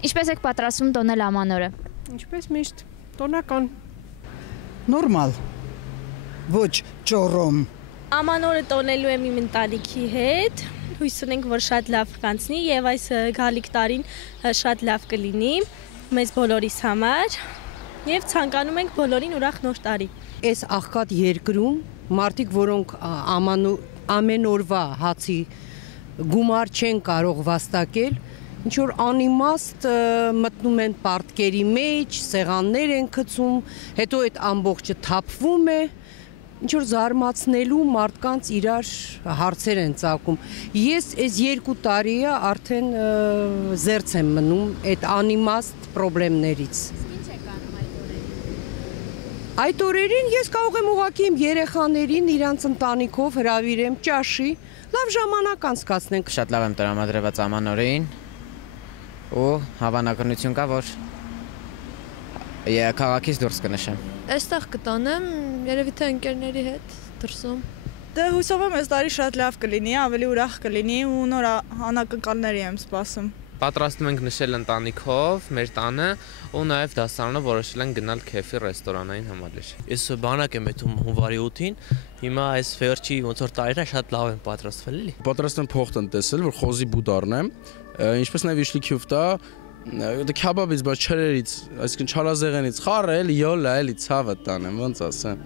Ինչպես եք պատրաստվում տոնել ամանորը։ Ինչպես միշտ, տոնական։ Նորմալ, ոչ ճորոմ։ Ամանորը տոնելու եմ իմ ընտանիքի հետ, հույս ունենք, որ շատ լավ կանցնի եւ այս գալիք տարին շատ լավ կլինի մեզ բոլորիս համար եւ ցանկանում ենք բոլորին ուրախ նոր տարի։ Այս աղքատ երկրում մարդիկ, որոնք ամեն օրվա հացի գումար չեն կարող վաստակել, ինչ որ անիմաստ մտնում են պարտքերի մեջ, սեղաններ են գցում, հետո այդ ամբողջը թափվում է, ինչ որ զարմացնելու մարդկանց իրար հարցեր են ծագում։ Ես այս 2 տարի է արդեն զերծ եմ մնում այդ անիմաստ խնդիրներից։ Ինչ եք անում այդ օրերին։ Այդ օրերին ես կարող եմ ուղղակի իմ երեխաներին իրանց ընտանիքով հրավիրեմ ճաշի, լավ ժամանակ անցկացնենք։ Շատ լավ եմ տրամադրված ամանորին ու հավանականություն կա, որ քաղաքից դուրս կնշեմ։ Այստեղ կտոնեմ, երևի թե ընկերների հետ դրսում։ Դե հուսով եմ այս տարի շատ լավ կլինի, ավելի ուրախ կլինի ու նոր անակնկալների եմ սպասում։ Պատրաստում ենք նշել ընտանիքով մեր տանը ու նաև դասարանը որոշել են գնալ քեֆի ռեստորանային համալիր։ Ես բանակ եմ եթում հունվարի 8-ին, հիմա այս վերջի ոնց որ տարիները շատ լավ եմ պատրաստվել էլի։ Պատրաստ եմ փող տնտեսել, որ խոզի բուդ առնեմ, ինչպես նաև իշլիքյուվ տա, դա քաբաբից, բայց չրերից, այսինքն չարազեղենից խառը էլի յոլա էլի ցավը տանեմ, ոնց ասեմ։